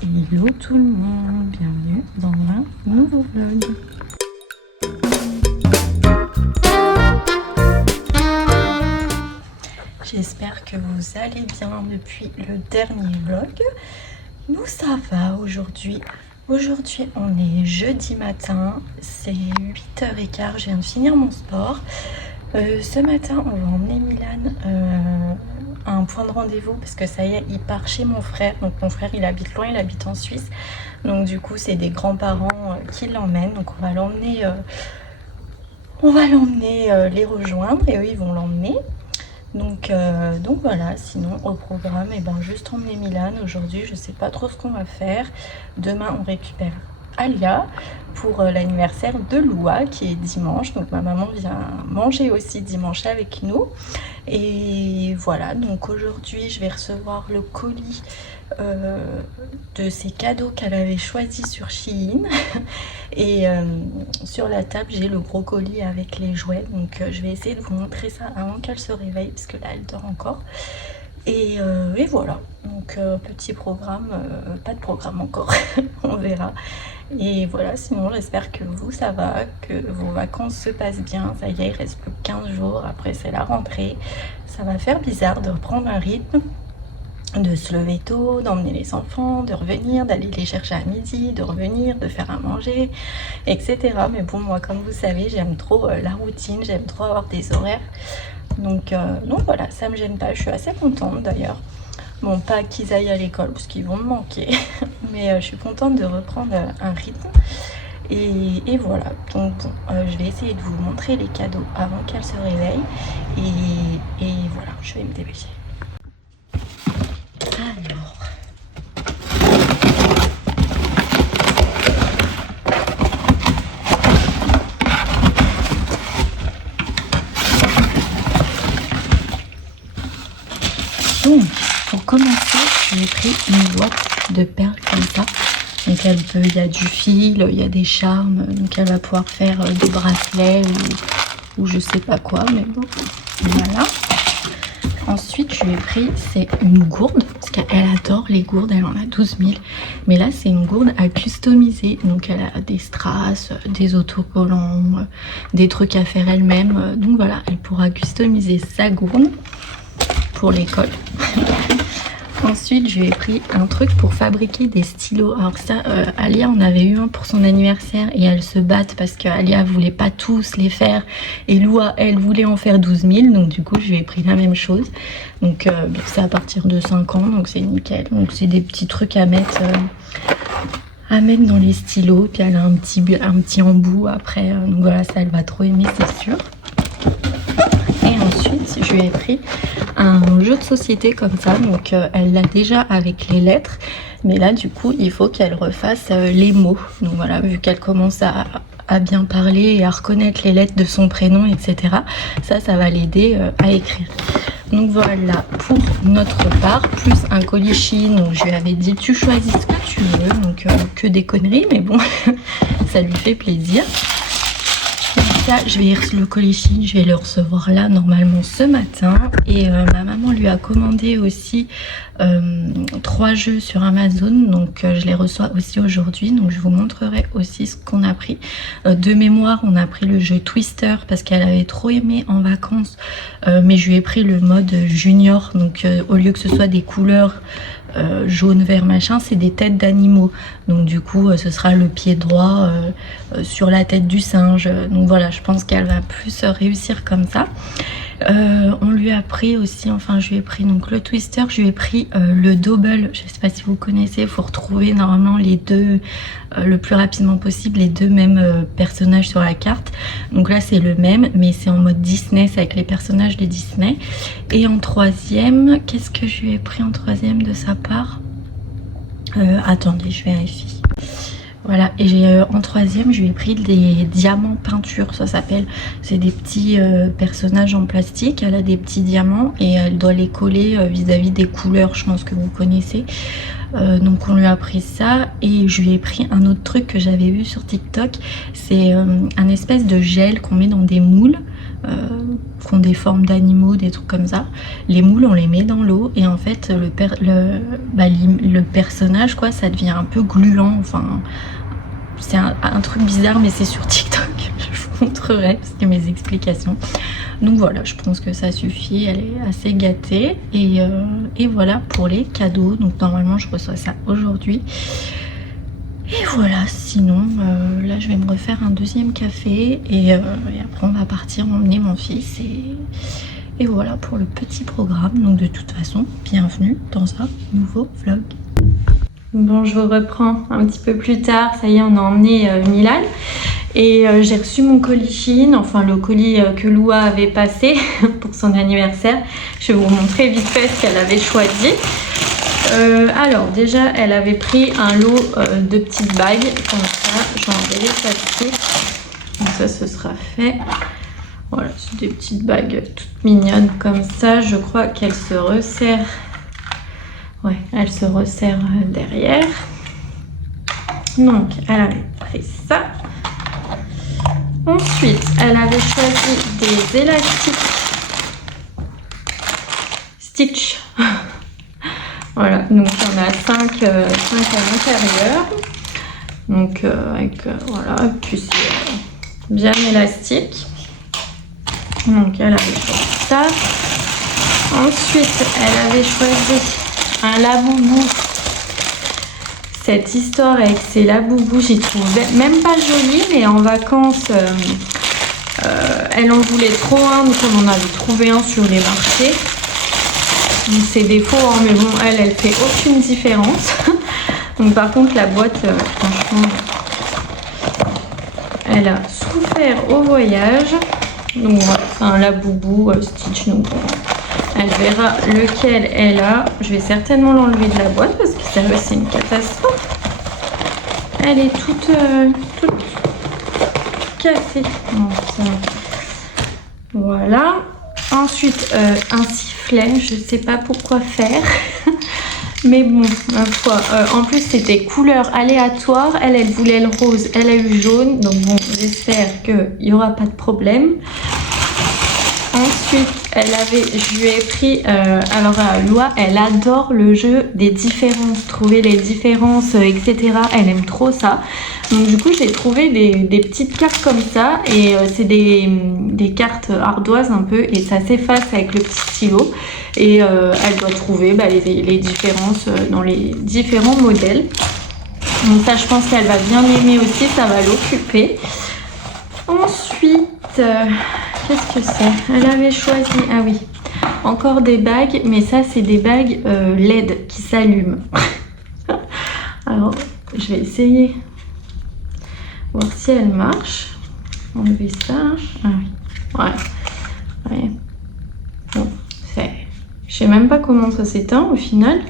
Hello tout le monde, bienvenue dans un nouveau vlog. J'espère que vous allez bien depuis le dernier vlog. Nous ça va aujourd'hui. Aujourd'hui on est jeudi matin, c'est 8h15, je viens de finir mon sport. Ce matin on va emmener Milan à un point de rendez-vous parce que ça y est, il part chez mon frère. Donc mon frère il habite loin, il habite en Suisse. Donc du coup c'est des grands-parents qui l'emmènent. Donc on va l'emmener les rejoindre et eux ils vont l'emmener. Donc voilà, sinon au programme, et ben juste emmener Milan. Aujourd'hui je sais pas trop ce qu'on va faire. Demain on récupère Alia pour l'anniversaire de Loua qui est dimanche. Donc ma maman vient manger aussi dimanche avec nous. Et voilà, donc aujourd'hui je vais recevoir le colis de ces cadeaux qu'elle avait choisi sur Shein. Et sur la table j'ai le gros colis avec les jouets. Donc je vais essayer de vous montrer ça avant qu'elle se réveille parce que là elle dort encore. Et voilà, donc petit programme, pas de programme encore, on verra. Et voilà, sinon j'espère que vous ça va, que vos vacances se passent bien. Ça y est, il reste plus que 15 jours, après c'est la rentrée. Ça va faire bizarre de reprendre un rythme, de se lever tôt, d'emmener les enfants, de revenir, d'aller les chercher à midi, de revenir, de faire à manger, etc. Mais bon, moi comme vous savez, j'aime trop la routine, j'aime trop avoir des horaires. Donc voilà, ça me gêne pas, je suis assez contente d'ailleurs. Bon, pas qu'ils aillent à l'école parce qu'ils vont me manquer, mais je suis contente de reprendre un rythme. Et voilà, donc bon, je vais essayer de vous montrer les cadeaux avant qu'elle se réveille. Et voilà, je vais me dépêcher. Alors... Donc, pour commencer, j'ai pris une boîte de perles comme ça. Donc il y a du fil, il y a des charmes, donc elle va pouvoir faire des bracelets ou je sais pas quoi, mais bon, voilà. Ensuite, je lui ai pris, c'est une gourde, parce qu'elle adore les gourdes, elle en a 12 000. Mais là, c'est une gourde à customiser, donc elle a des strass, des autocollants, des trucs à faire elle-même. Donc voilà, elle pourra customiser sa gourde pour l'école. Ensuite, je lui ai pris un truc pour fabriquer des stylos. Alors ça, Alia en avait eu un pour son anniversaire et elles se battent parce qu'Alia voulait pas tous les faire et Loua, elle voulait en faire 12 000. Donc du coup, je lui ai pris la même chose. Donc c'est à partir de 5 ans, donc c'est nickel. Donc c'est des petits trucs à mettre dans les stylos. Puis elle a un petit embout après. Donc voilà, ça, elle va trop aimer, c'est sûr. Et ensuite, je lui ai pris un jeu de société comme ça. Donc, elle l'a déjà avec les lettres. Mais là, du coup, il faut qu'elle refasse les mots. Donc voilà, vu qu'elle commence à bien parler et à reconnaître les lettres de son prénom, etc. Ça va l'aider à écrire. Donc voilà, pour notre part, plus un colis Shein où je lui avais dit tu choisis ce que tu veux. Donc que des conneries, mais bon, ça lui fait plaisir. Je vais le colis Shein, je vais le recevoir là normalement ce matin. Et ma maman lui a commandé aussi 3 jeux sur Amazon. Donc je les reçois aussi aujourd'hui. Donc je vous montrerai aussi ce qu'on a pris. De mémoire, on a pris le jeu Twister parce qu'elle avait trop aimé en vacances. Mais je lui ai pris le mode junior. Donc au lieu que ce soit des couleurs jaune, vert, machin, c'est des têtes d'animaux. Donc du coup ce sera le pied droit sur la tête du singe. Donc voilà, je pense qu'elle va plus réussir comme ça. On lui a pris aussi, enfin je lui ai pris donc le Twister, je lui ai pris le double, je sais pas si vous connaissez, il faut retrouver normalement les deux le plus rapidement possible, les deux mêmes personnages sur la carte. Donc là c'est le même mais c'est en mode Disney, c'est avec les personnages de Disney. Et en troisième, qu'est-ce que je lui ai pris en troisième de sa part? Attendez, je vérifie. Voilà, et en troisième, je lui ai pris des diamants peinture, ça s'appelle. C'est des petits personnages en plastique. Elle a des petits diamants et elle doit les coller vis-à-vis des couleurs, je pense que vous connaissez. Donc on lui a pris ça et je lui ai pris un autre truc que j'avais vu sur TikTok. C'est un espèce de gel qu'on met dans des moules. qui ont des formes d'animaux, des trucs comme ça. Les moules, on les met dans l'eau et en fait le personnage, quoi, ça devient un peu gluant. Enfin, c'est un truc bizarre, mais c'est sur TikTok. Je vous montrerai parce que mes explications. Donc voilà, je pense que ça suffit. Elle est assez gâtée et voilà pour les cadeaux. Donc normalement, je reçois ça aujourd'hui. Et voilà, sinon, là, je vais me refaire un deuxième café et après, on va partir emmener mon fils. Et voilà pour le petit programme. Donc, de toute façon, bienvenue dans un nouveau vlog. Bon, je vous reprends un petit peu plus tard. Ça y est, on a emmené Milan. Et j'ai reçu mon colis Chine, enfin le colis que Loua avait passé pour son anniversaire. Je vais vous montrer vite fait ce qu'elle avait choisi. Alors déjà elle avait pris un lot de petites bagues comme ça, je vais enlever les plastiques, donc ça ce sera fait. Voilà, c'est des petites bagues toutes mignonnes comme ça, je crois qu'elles se resserrent, ouais, elles se resserrent derrière. Donc elle avait pris ça. Ensuite elle avait choisi des élastiques Stitch. Voilà, donc il y en a 5 à l'intérieur. Donc voilà, puis c'est bien élastique. Donc elle avait choisi ça. Ensuite, elle avait choisi un laboubou. Cette histoire avec ces laboubous, j'y trouvais même pas joli, mais en vacances, elle en voulait trop un, donc on en avait trouvé un sur les marchés. C'est des faux, hein, mais bon, elle fait aucune différence. Donc par contre, la boîte, franchement, elle a souffert au voyage. Donc voilà, c'est un laboubou Stitch. Donc elle verra lequel elle a. Je vais certainement l'enlever de la boîte parce que sérieux, c'est une catastrophe. Elle est toute cassée. Donc, voilà. Ensuite, un sifflet, je sais pas pourquoi faire, mais bon, ma foi, en plus c'était couleur aléatoire, elle voulait le rose, elle a eu jaune, donc bon, j'espère qu'il n'y aura pas de problème. Ensuite, je lui ai pris, alors Loua, elle adore le jeu des différences, trouver les différences, etc. Elle aime trop ça. Donc du coup, j'ai trouvé des petites cartes comme ça et c'est des cartes ardoises un peu et ça s'efface avec le petit stylo. Et elle doit trouver les différences dans les différents modèles. Donc ça, je pense qu'elle va bien aimer aussi, ça va l'occuper. Ensuite, qu'est-ce que c'est? Elle avait choisi, ah oui, encore des bagues, mais ça c'est des bagues LED qui s'allument. Alors, je vais essayer, voir si elle marche. Enlever ça, ah oui, ouais. Bon, je sais même pas comment ça s'éteint au final,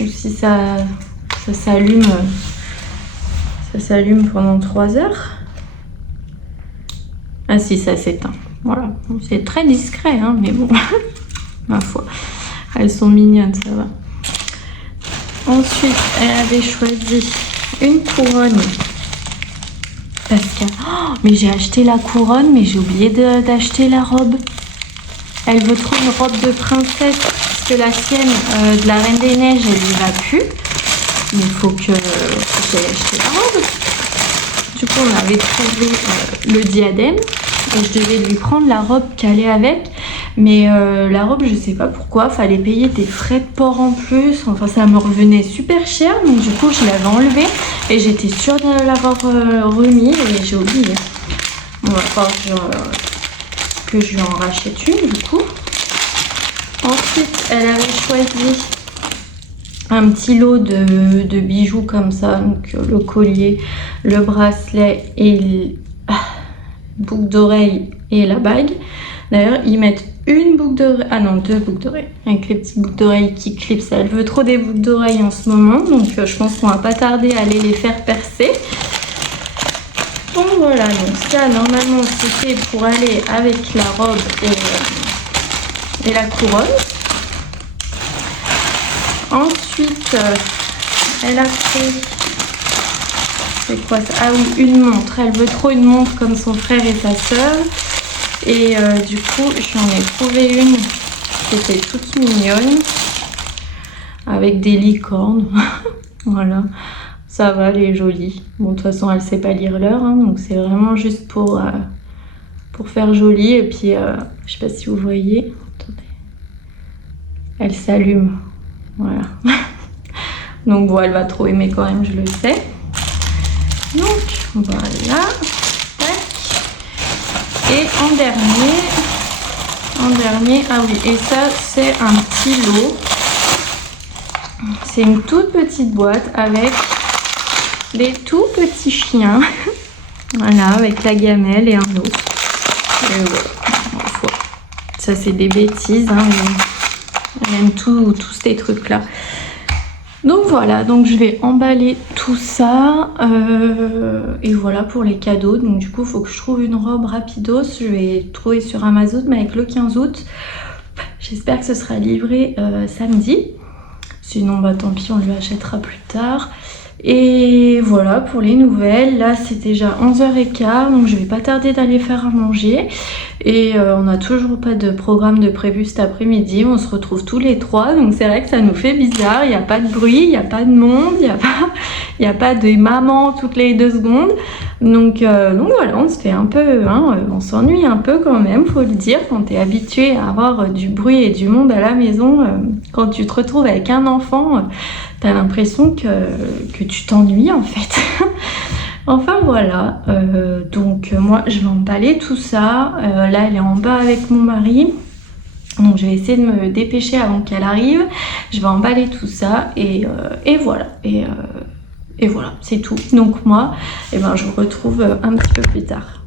ou si ça s'allume, pendant 3 heures. Ah si, ça s'éteint. Voilà, c'est très discret, hein, mais bon, ma foi, elles sont mignonnes, ça va. Ensuite, elle avait choisi une couronne. Parce que, oh, mais j'ai acheté la couronne, mais j'ai oublié d'acheter la robe. Elle veut trop une robe de princesse, parce que la sienne de la Reine des Neiges, elle lui va plus. Mais il faut que j'aille acheter la robe. Du coup, on avait trouvé le diadème. Et je devais lui prendre la robe qui allait avec. Mais la robe, je sais pas pourquoi, fallait payer des frais de port en plus. Enfin, ça me revenait super cher. Donc du coup, je l'avais enlevé. Et j'étais sûre de l'avoir remis. Et j'ai oublié. On va falloir que je lui en rachète une, du coup. Ensuite, elle avait choisi un petit lot de bijoux comme ça. Donc le collier, le bracelet et boucle d'oreille et la bague. D'ailleurs, ils mettent une boucle d'oreille, ah non, 2 boucles d'oreille, avec les petites boucles d'oreille qui clipsent. Elle veut trop des boucles d'oreille en ce moment, donc je pense qu'on va pas tarder à aller les faire percer. Donc voilà, donc ça normalement c'était pour aller avec la robe et la couronne. Ensuite, elle a pris, c'est quoi ça? Ah oui, une montre. Elle veut trop une montre comme son frère et sa sœur. Et du coup, j'en ai trouvé une qui était toute mignonne avec des licornes. Voilà, ça va, elle est jolie. Bon, de toute façon, elle sait pas lire l'heure, hein, donc c'est vraiment juste pour faire joli. Et puis, je sais pas si vous voyez, attendez, elle s'allume. Voilà. Donc bon, elle va trop aimer quand même, je le sais. Donc voilà. Tac. Et en dernier, ah oui, et ça c'est un petit lot. C'est une toute petite boîte avec des tout petits chiens. Voilà, avec la gamelle et un autre. Et voilà. Ça c'est des bêtises, hein, mais j'aime tous ces trucs là. Donc voilà, donc je vais emballer tout ça et voilà pour les cadeaux. Donc du coup il faut que je trouve une robe rapidos. Je vais trouver sur Amazon, mais avec le 15 août. J'espère que ce sera livré samedi. Sinon bah tant pis, on lui achètera plus tard. Et voilà pour les nouvelles. Là c'est déjà 11h15, donc je vais pas tarder d'aller faire à manger. Et on n'a toujours pas de programme de prévu cet après-midi. On se retrouve tous les trois, donc c'est vrai que ça nous fait bizarre. Il n'y a pas de bruit, il n'y a pas de monde, il n'y a pas de maman toutes les 2 secondes. Donc voilà, on se fait un peu, hein, on s'ennuie un peu quand même, faut le dire, quand tu es habitué à avoir du bruit et du monde à la maison. Quand tu te retrouves avec un enfant, t'as l'impression que tu t'ennuies en fait. Enfin voilà, donc moi je vais emballer tout ça. Là elle est en bas avec mon mari, donc je vais essayer de me dépêcher avant qu'elle arrive. Je vais emballer tout ça et voilà. Et voilà, c'est tout. Donc moi, eh ben, je vous retrouve un petit peu plus tard.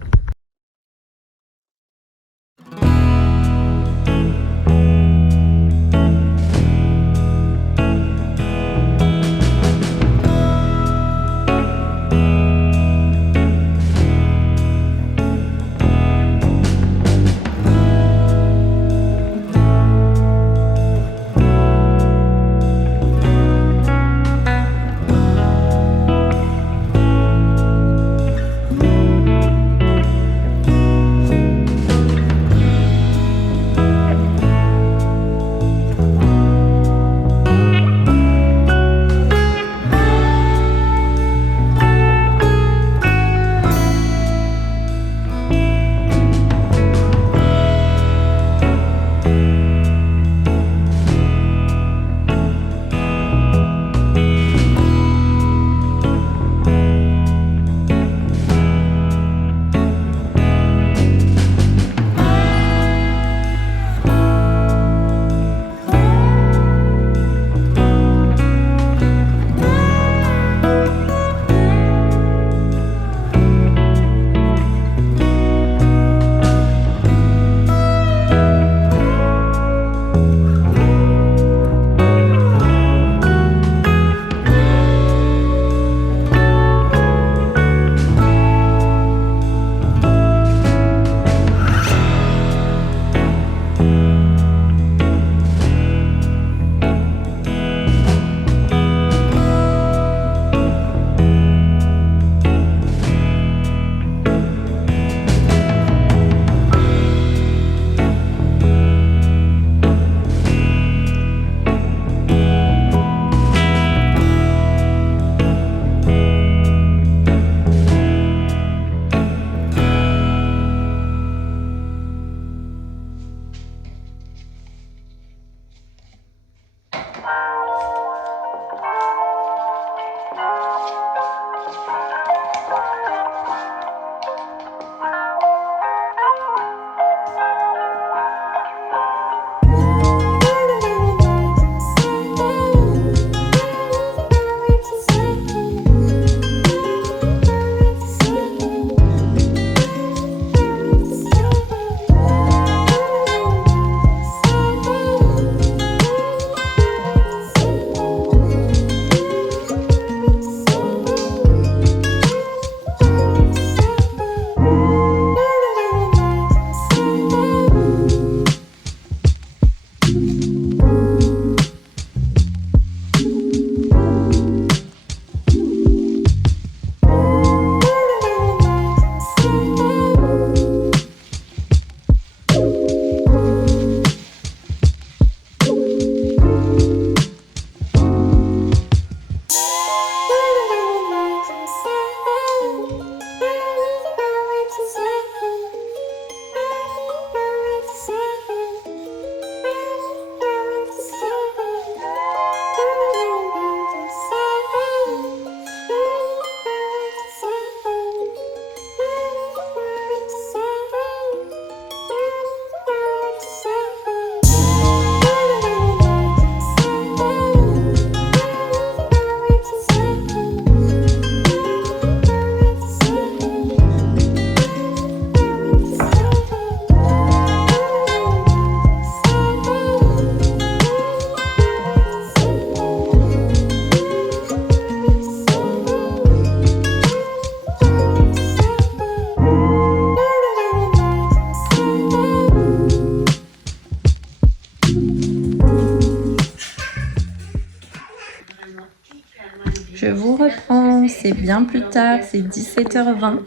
Je vous reprends, c'est bien plus tard, c'est 17h20.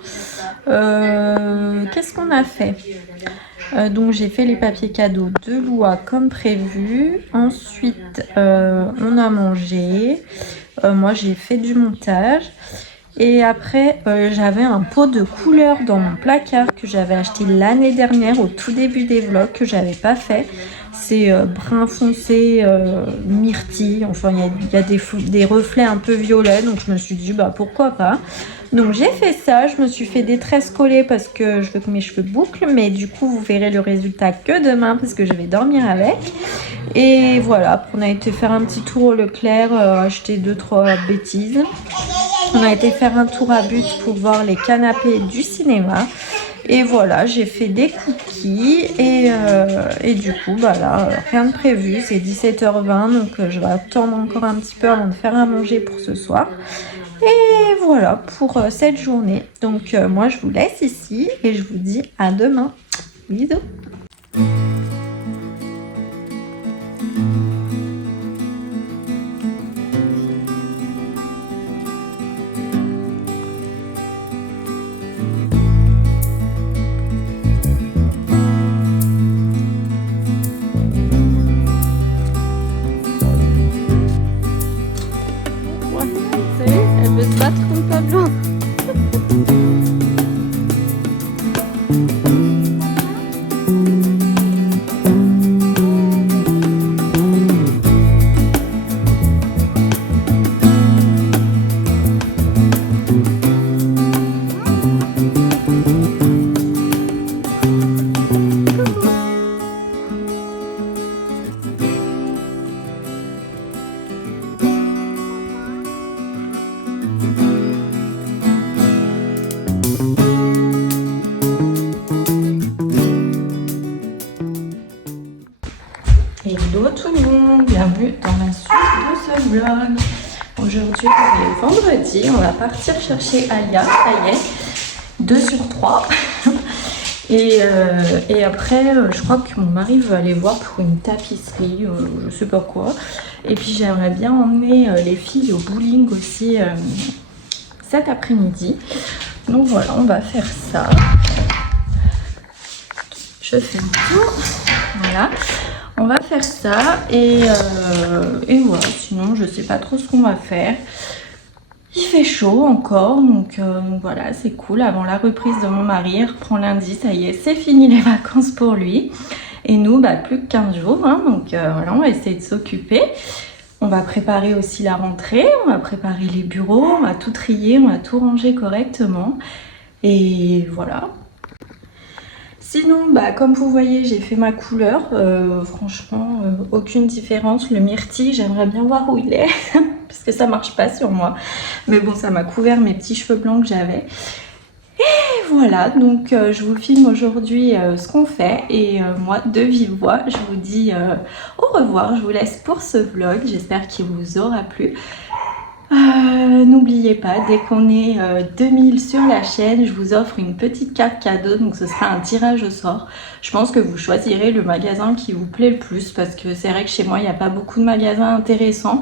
Qu'est-ce qu'on a fait? Donc j'ai fait les papiers cadeaux de Loua comme prévu. Ensuite, on a mangé. Moi, j'ai fait du montage. Et après, j'avais un pot de couleurs dans mon placard que j'avais acheté l'année dernière au tout début des vlogs que j'avais pas fait. C'est brun foncé, myrtille, enfin il y a des reflets un peu violets, donc je me suis dit bah pourquoi pas. Donc j'ai fait ça, je me suis fait des tresses collées parce que je veux que mes cheveux bouclent, mais du coup vous verrez le résultat que demain parce que je vais dormir avec. Et voilà, après on a été faire un petit tour au Leclerc, acheter 2-3 bêtises. On a été faire un tour à But pour voir les canapés du cinéma. Et voilà, j'ai fait des cookies et du coup, bah là, rien de prévu. C'est 17h20, donc je vais attendre encore un petit peu avant de faire à manger pour ce soir. Et voilà pour cette journée. Donc moi, je vous laisse ici et je vous dis à demain. Bisous. Elle veut se battre contre Pablo. Hello tout le monde, bienvenue dans la suite de ce vlog. Aujourd'hui est vendredi, on va partir chercher Alia, ça y est, 2 sur 3. Et après, je crois que mon mari veut aller voir pour une tapisserie, je sais pas quoi. Et puis j'aimerais bien emmener les filles au bowling aussi cet après-midi. Donc voilà, on va faire ça. Je fais un tour, voilà. On va faire ça et voilà, sinon je sais pas trop ce qu'on va faire. Il fait chaud encore, donc voilà, c'est cool. Avant la reprise de mon mari, il reprend lundi, ça y est, c'est fini les vacances pour lui. Et nous, bah, plus que 15 jours, hein, donc voilà, on va essayer de s'occuper. On va préparer aussi la rentrée, on va préparer les bureaux, on va tout trier, on va tout ranger correctement. Et voilà. Sinon, bah, comme vous voyez, j'ai fait ma couleur. Franchement, aucune différence. Le myrtille, j'aimerais bien voir où il est. Parce que ça marche pas sur moi. Mais bon, ça m'a couvert mes petits cheveux blancs que j'avais. Et voilà, donc je vous filme aujourd'hui ce qu'on fait. Et moi, de vive voix, je vous dis au revoir. Je vous laisse pour ce vlog. J'espère qu'il vous aura plu. N'oubliez pas, dès qu'on est 2000 sur la chaîne, je vous offre une petite carte cadeau, donc ce sera un tirage au sort. Je pense que vous choisirez le magasin qui vous plaît le plus, parce que c'est vrai que chez moi il n'y a pas beaucoup de magasins intéressants,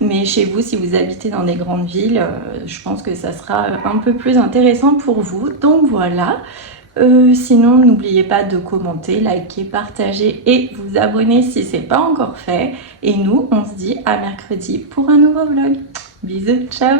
mais chez vous, si vous habitez dans des grandes villes, je pense que ça sera un peu plus intéressant pour vous. Donc voilà. Sinon, n'oubliez pas de commenter, liker, partager et vous abonner si ce n'est pas encore fait. Et nous, on se dit à mercredi pour un nouveau vlog. Bisous, ciao!